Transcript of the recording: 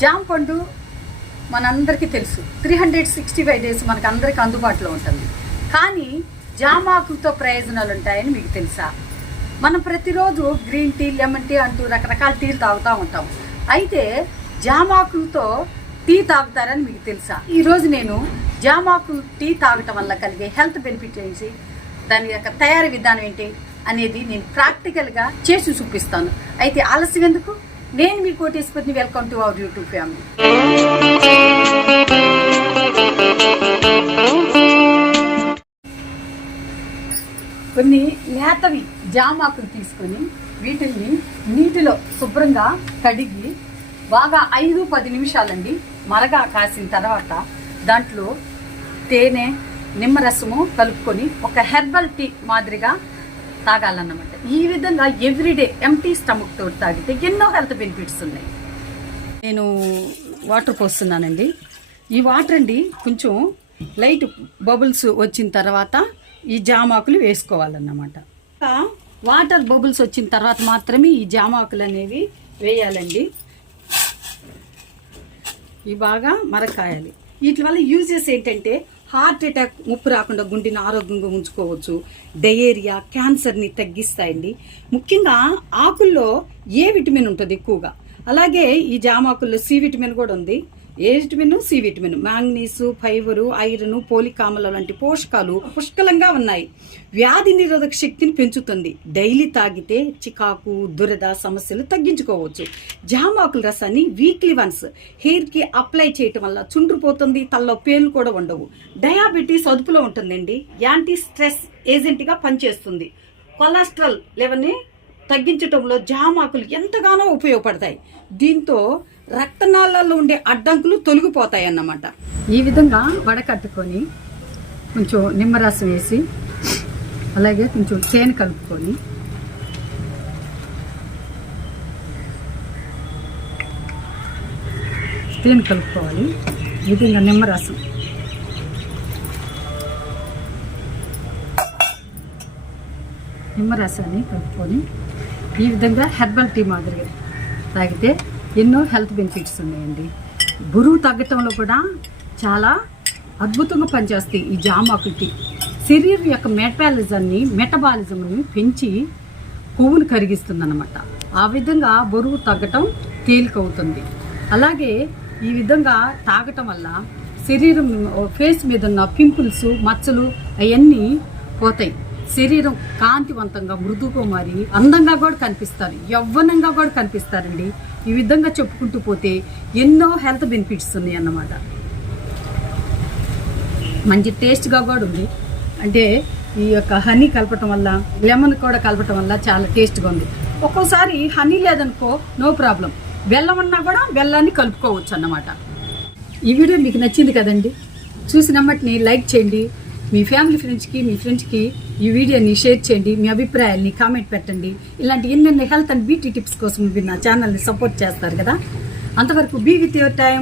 జామ పండు మనందరికీ తెలుసు. Three hundred sixty five days మనకు అందరికి అందుబాటులో ఉంటుంది. కానీ జామాకుతో ప్రయోజనాలు ఉంటాయని మీకు తెలుసా? మనం ప్రతిరోజు గ్రీన్ టీ లెమన్ టీ అంటూ రకరకాల టీలు తాగుతూ ఉంటాం. అయితే జామాకులతో టీ తాగుతారని మీకు తెలుసా? ఈరోజు నేను జామాకులు టీ తాగటం వల్ల కలిగే హెల్త్ బెనిఫిట్ ఏంటి? దాని యొక్క తయారీ విధానం ఏంటి? అనేది నేను ప్రాక్టికల్గా చేసి చూపిస్తాను. అయితే ఆలస్యం ఎందుకు? నేను మీ కోటేశ్వరిని welcome to our YouTube family. కొన్ని లేతవి జామాకులు తీసుకొని వీటిల్ని నీటిలో శుభ్రంగా కడిగి బాగా ఐదు పది నిమిషాలండి మరగా కాసిన తర్వాత దాంట్లో తేనె నిమ్మరసము కలుపుకొని ఒక హెర్బల్ టీ మాదిరిగా తాగాలన్నమాట. ఈ విధంగా ఎవ్రీడే ఎంటీ స్టమక్ తోటి తాగితే ఎన్నో హెల్త్ బెనిఫిట్స్ ఉన్నాయి. నేను వాటర్ పోస్తున్నానండి. ఈ వాటర్ అండి కొంచెం లైట్ బబుల్స్ వచ్చిన తర్వాత ఈ జామాకులు వేసుకోవాలన్నమాట. వాటర్ బబుల్స్ వచ్చిన తర్వాత మాత్రమే ఈ జామాకులు అనేవి వేయాలండి. ఇవి బాగా మరకాయాలి. వీటి వల్ల యూజెస్ ఏంటంటే హార్ట్ అటాక్ ముప్పు రాకుండా గుండెని ఆరోగ్యంగా ఉంచుకోవచ్చు. డయేరియా క్యాన్సర్ని తగ్గిస్తాయండి. ముఖ్యంగా ఆకుల్లో ఏ విటమిన్ ఉంటుంది ఎక్కువగా? అలాగే ఈ జామాకుల్లో సి విటమిన్ కూడా ఉంది. ఏ vitamin? C vitamin. Manganese fibre iron folic ఆమ్లం లాంటి పోషకాలు పుష్కలంగా ఉన్నాయి. వ్యాధి నిరోధక శక్తిని పెంచుతుంది. డైలీ తాగితే చికాకు దురద సమస్యలు తగ్గించుకోవచ్చు. జామాకుల రసాన్ని వీక్లీ వన్స్ హెయిర్కి అప్లై చేయటం వల్ల చుండ్రుపోతుంది తల్లో పేర్లు కూడా ఉండవు. డయాబెటీస్ అదుపులో ఉంటుందండి. యాంటీ స్ట్రెస్ ఏజెంట్గా పనిచేస్తుంది. కొలెస్ట్రాల్ లెవెల్ని తగ్గించటంలో జామాకులు ఎంతగానో ఉపయోగపడతాయి. దీంతో రక్తనాళాల్లో ఉండే అడ్డంకులు తొలగిపోతాయి అన్నమాట ఈ విధంగా వడకట్టుకొని కొంచెం నిమ్మరసం వేసి అలాగే కొంచెం తేనె కలుపుకొని తేనె కలుపుకోవాలి. ఈ విధంగా నిమ్మరసం. నిమ్మరసాన్ని కలుపుకొని ఈ విధంగా హెర్బల్ టీ మాదిరిగా తాగితే ఎన్నో హెల్త్ బెనిఫిట్స్ ఉన్నాయండి. బరువు తగ్గటంలో కూడా చాలా అద్భుతంగా పనిచేస్తాయి ఈ జామాకు టీ శరీరం యొక్క మెటాబాలిజాన్ని మెటబాలిజంని పెంచి కొవ్వును కరిగిస్తుంది ఆ విధంగా బరువు తగ్గటం తేలికవుతుంది. అలాగే ఈ విధంగా తాగటం వల్ల శరీరం ఫేస్ మీద ఉన్న పింపుల్స్ మచ్చలు అవన్నీ పోతాయి. శరీరం కాంతివంతంగా మృదువుగా మారి అందంగా కూడా కనిపిస్తారు. యవ్వనంగా కూడా కనిపిస్తారండి. ఈ విధంగా చెప్పుకుంటూ పోతే ఎన్నో హెల్త్ బెనిఫిట్స్ ఉన్నాయి అన్నమాట మంచి టేస్ట్గా కూడా ఉంది. అంటే ఈ యొక్క హనీ కలపటం వల్ల లెమన్ కూడా కలపటం వల్ల చాలా టేస్ట్గా ఉంది. ఒక్కోసారి హనీ లేదనుకో నో ప్రాబ్లం. బెల్లం ఉన్నా కూడా బెల్లాన్ని కలుపుకోవచ్చు అన్నమాట ఈ వీడియో మీకు నచ్చింది కదండి? చూసినమ్మటిని లైక్ చేయండి. మీ ఫ్యామిలీ ఫ్రెండ్స్కి మీ ఫ్రెండ్స్కి ఈ వీడియోని షేర్ చేయండి మీ అభిప్రాయాల్ని కామెంట్ పెట్టండి. ఇలాంటి ఎన్నెన్ని హెల్త్ అండ్ బ్యూటీ టిప్స్ కోసం మీరు నా ఛానల్ని సపోర్ట్ చేస్తారు కదా. అంతవరకు బీ విత్ యువర్ టైం